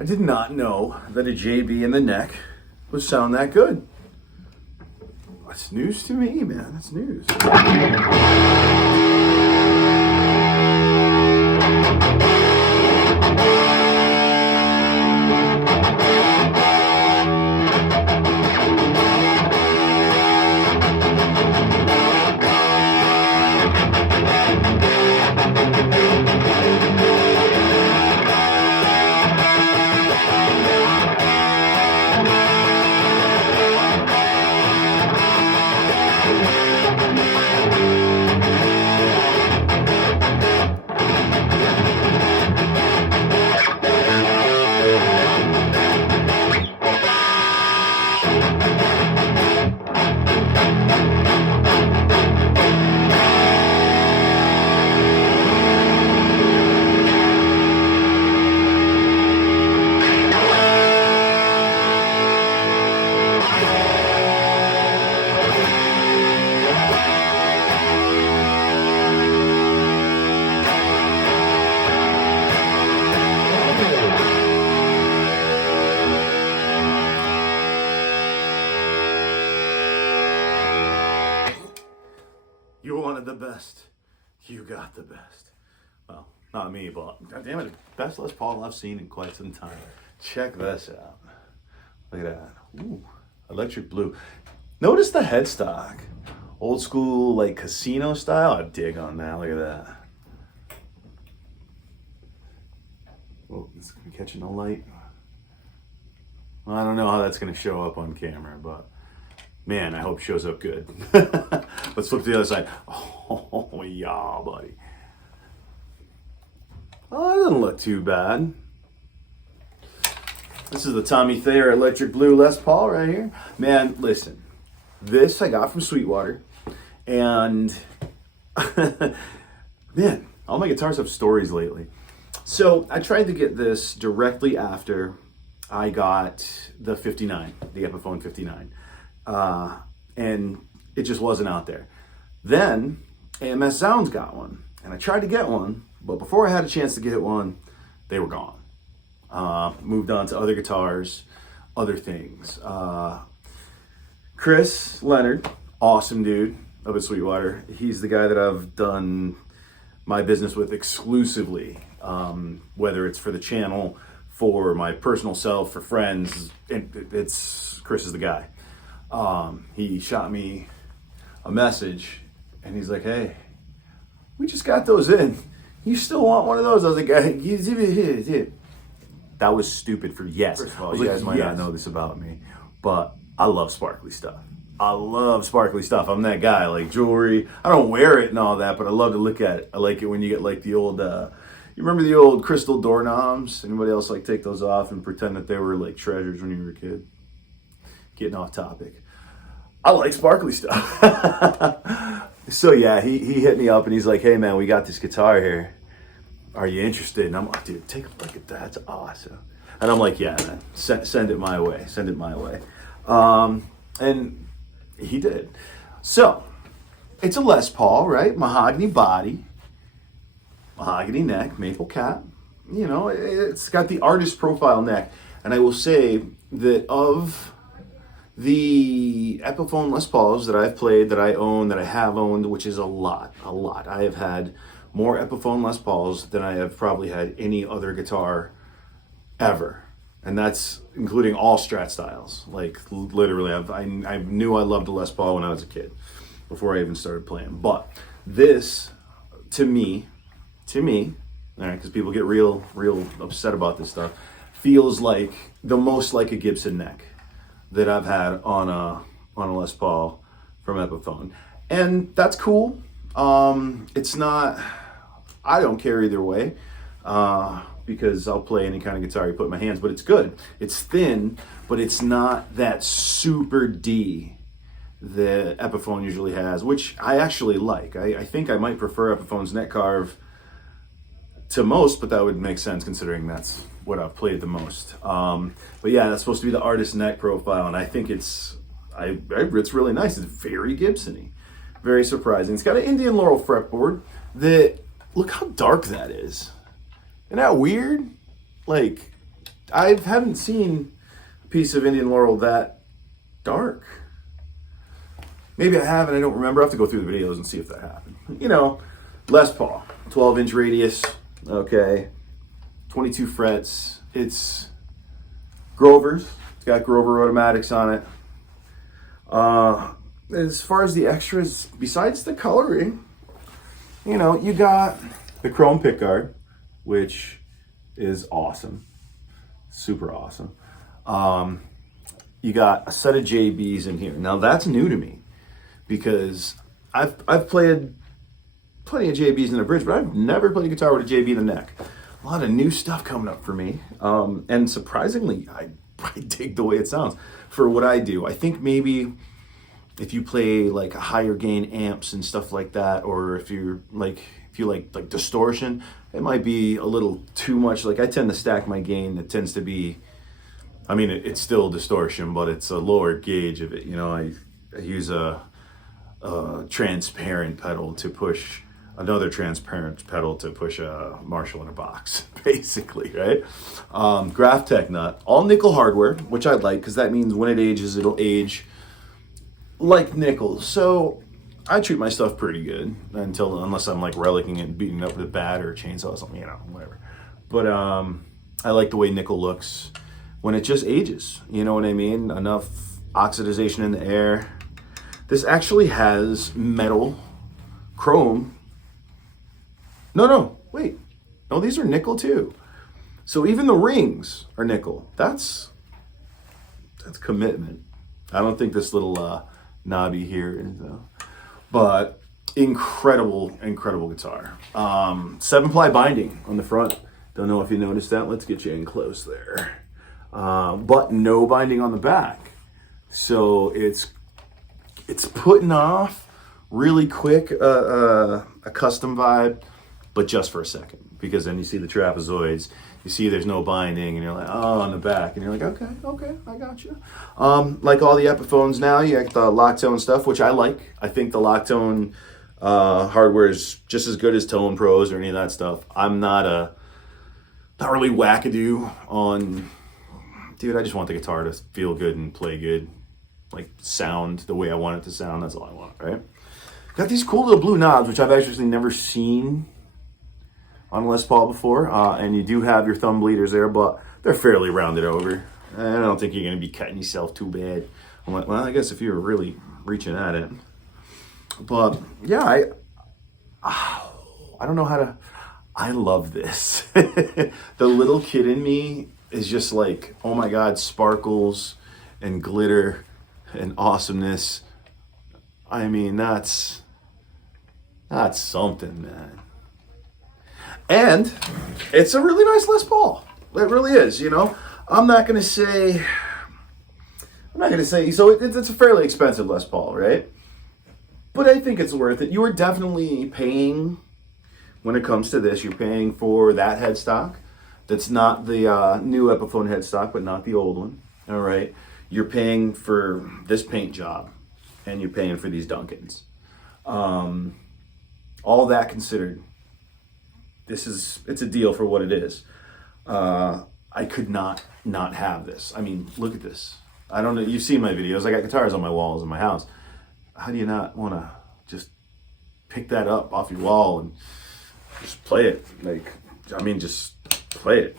I did not know that a JB in the neck would sound that good. That's news to me, man. That's news. You wanted the best. You got the best. Well, not me, but goddamn it, best Les Paul I've seen in quite some time. Check this out. Look at that. Ooh, electric blue. Notice the headstock. Old school, like casino style. I dig on that. Look at that. Oh, it's gonna be catching the light. Well, I don't know how that's gonna show up on camera, but man, I hope it shows up good. Let's flip to the other side. Oh, yeah, buddy. Oh, that doesn't look too bad. This is the Tommy Thayer Electric Blue Les Paul right here. Man, listen. This I got from Sweetwater. And, man, all my guitars have stories lately. So I tried to get this directly after I got the 59, the Epiphone 59. And it just wasn't out there. Then AMS Sounds got one, and I tried to get one, but before I had a chance to get one, they were gone. Moved on to other guitars, other things. Chris Leonard, awesome dude up at Sweetwater. He's the guy that I've done my business with exclusively, whether it's for the channel, for my personal self, for friends. It's Chris is the guy. He shot me a message and he's like, hey, we just got those in. You still want one of those? I was like, that was stupid for yes. First of all, you guys might not know this about me, but I love sparkly stuff. I love sparkly stuff. I'm that guy, like jewelry. I don't wear it and all that, but I love to look at it. I like it when you get like the old, you remember the old crystal doorknobs? Anybody else like take those off and pretend that they were like treasures when you were a kid? Getting off topic. I like sparkly stuff. So yeah, he hit me up and he's like, hey man, we got this guitar here. Are you interested? And I'm like, dude, take a look at that. That's awesome. And I'm like, yeah, man, send it my way. Send it my way. And he did. So it's a Les Paul, right? Mahogany body, mahogany neck, maple cap. You know, it's got the artist profile neck. And I will say that of the Epiphone Les Pauls that I've played, that I own, that I have owned, which is a lot. I have had more Epiphone Les Pauls than I have probably had any other guitar ever. And that's including all Strat styles. Like literally, I knew I loved a Les Paul when I was a kid, before I even started playing. But this, to me, all right, because people get real upset about this stuff, feels like the most like a Gibson neck that I've had on a Les Paul from Epiphone. And that's cool. It's not, I don't care either way, because I'll play any kind of guitar you put in my hands, but it's good. It's thin, but it's not that super D that Epiphone usually has, which I actually like. I think I might prefer Epiphone's neck carve to most, but that would make sense considering that's what I've played the most. But yeah, that's supposed to be the artist neck profile, and I think it's really nice. It's very Gibson-y, very surprising. It's got an Indian Laurel fretboard that, look how dark that is. Isn't that weird? Like, I haven't seen a piece of Indian laurel that dark. Maybe I have and I don't remember. I have to go through the videos and see if that happened. You know, Les Paul, 12-inch radius, okay, 22 frets. It's Grover's. It's got Grover automatics on it. As far as the extras, besides the coloring, you know, you got the chrome pickguard, which is awesome. Super awesome. You got a set of JBs in here. Now that's new to me because I've played plenty of JBs in the bridge, but I've never played a guitar with a JB in the neck. A lot of new stuff coming up for me. And surprisingly, I dig the way it sounds for what I do. I think maybe if you play like higher gain amps and stuff like that, or if you like distortion, it might be a little too much. Like I tend to stack my gain. It tends to be, I mean, it's still distortion, but it's a lower gauge of it. You know, I use a transparent pedal to push another transparent pedal to push a Marshall in a box, basically, right? Graph Tech nut, all nickel hardware, which I like because that means when it ages, it'll age like nickel. So I treat my stuff pretty good unless I'm like relicking it and beating it up with a bat or a chainsaw or something, you know, whatever. But I like the way nickel looks when it just ages. You know what I mean? Enough oxidization in the air. This actually has metal, chrome. No, wait. No, these are nickel too. So even the rings are nickel. That's commitment. I don't think this little knobby here is though. But incredible guitar. 7-ply binding on the front. Don't know if you noticed that. Let's get you in close there. But no binding on the back. So it's putting off really quick a custom vibe, but just for a second. Because then you see the trapezoids, you see there's no binding, and you're like, oh, on the back. And you're like, okay, I got you. Like all the Epiphones now, you got the Locktone stuff, which I like. I think the Locktone hardware is just as good as Tone Pros or any of that stuff. I'm not really wackadoo on, dude, I just want the guitar to feel good and play good. Like sound the way I want it to sound, that's all I want, right? Got these cool little blue knobs, which I've actually never seen on Les Paul before, and you do have your thumb bleeders there, but they're fairly rounded over. I don't think you're going to be cutting yourself too bad. I'm like, well, I guess if you were really reaching at it. But yeah, I don't know how to, I love this. The little kid in me is just like, oh my God, sparkles and glitter and awesomeness. I mean, that's something, man. And it's a really nice Les Paul. It really is, you know. I'm not gonna say. So it's a fairly expensive Les Paul, right? But I think it's worth it. You are definitely paying, when it comes to this, you're paying for that headstock. That's not the new Epiphone headstock, but not the old one. All right. You're paying for this paint job, and you're paying for these Duncans. All that considered, it's a deal for what it is. I could not have this. I mean, look at this. I don't know. You've seen my videos. I got guitars on my walls in my house. How do you not want to just pick that up off your wall and just play it? Like, I mean, just play it.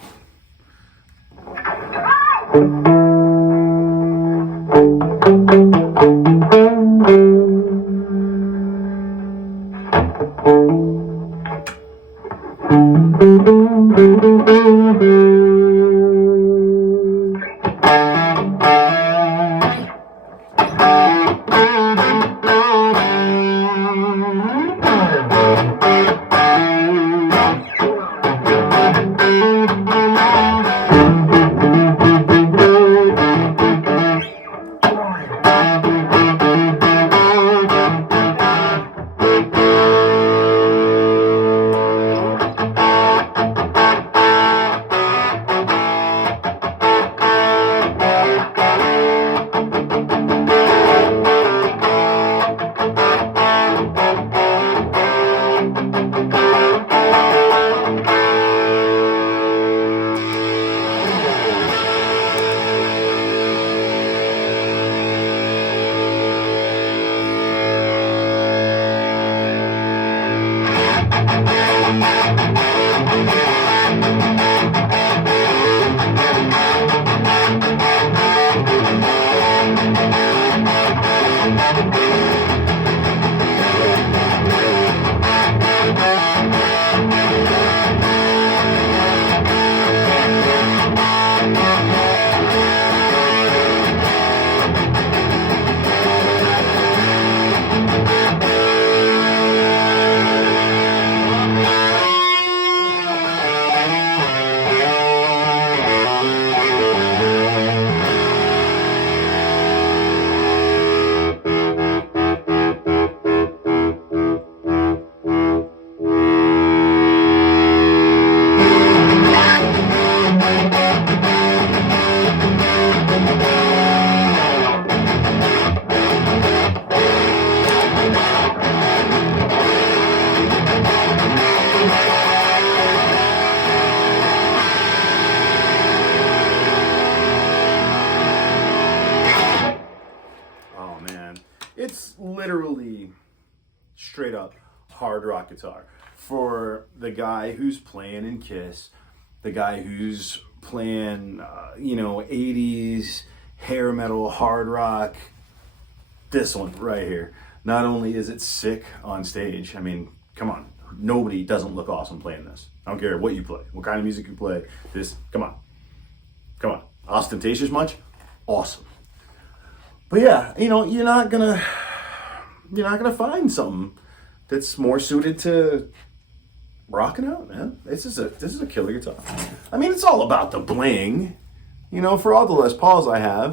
literally straight up hard rock guitar. For the guy who's playing in Kiss, the guy who's playing, 80s hair metal, hard rock, this one right here. Not only is it sick on stage, I mean, come on, nobody doesn't look awesome playing this. I don't care what you play, what kind of music you play, come on. Ostentatious much? Awesome. But yeah, you're not gonna find something that's more suited to rocking out, man. This is a killer guitar. I mean, it's all about the bling. For all the Les Pauls I have,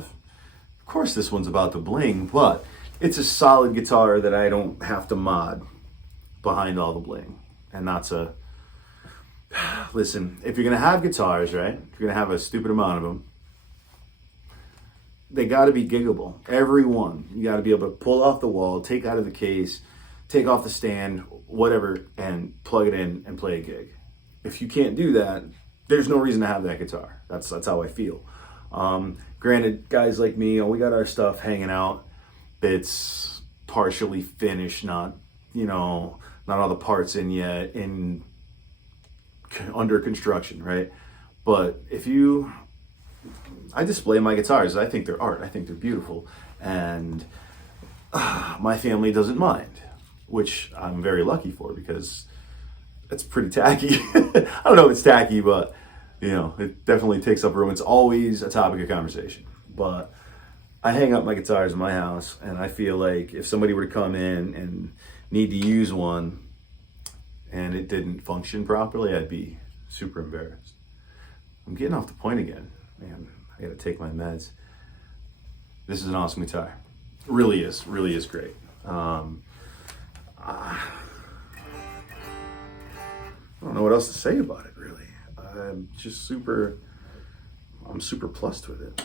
of course this one's about the bling, but it's a solid guitar that I don't have to mod behind all the bling. And listen, if you're gonna have guitars, right? If you're gonna have a stupid amount of them, they gotta be giggable. Every one. You gotta be able to pull off the wall, take out of the case, take off the stand, whatever, and plug it in and play a gig. If you can't do that, there's no reason to have that guitar. That's how I feel. Granted, guys like me, we got our stuff hanging out. It's partially finished, not all the parts in yet, under construction, right? But I display my guitars. I think they're art. I think they're beautiful. And my family doesn't mind, which I'm very lucky for because it's pretty tacky. I don't know if it's tacky, but it definitely takes up room. It's always a topic of conversation. But I hang up my guitars in my house, and I feel like if somebody were to come in and need to use one and it didn't function properly, I'd be super embarrassed. I'm getting off the point again. Man, I gotta take my meds. This is an awesome guitar. It really is great. I don't know what else to say about it, really. I'm super plussed with it.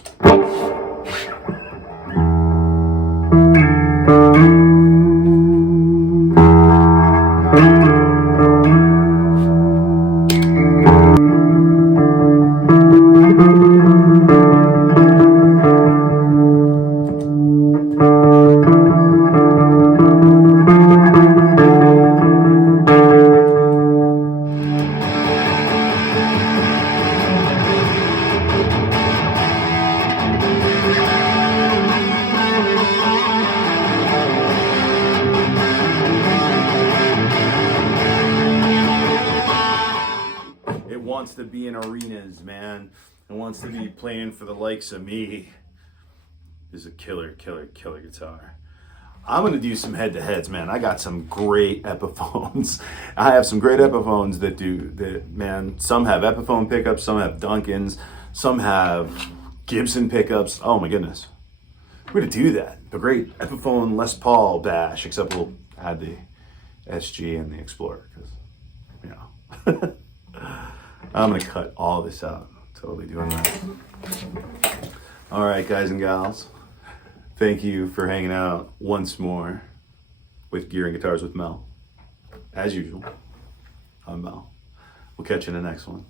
Wants to be in arenas, man, and wants to be playing for the likes of me. Is a killer guitar. I'm gonna do some head-to-heads, man. I got some great Epiphones. I have some great Epiphones man, some have Epiphone pickups, some have Duncans, some have Gibson pickups. Oh my goodness. We're gonna do that. The great Epiphone Les Paul bash, except we'll add the SG and the Explorer, because, I'm gonna cut all this out. Totally doing that. All right, guys and gals. Thank you for hanging out once more with Gear and Guitars with Mel. As usual, I'm Mel. We'll catch you in the next one.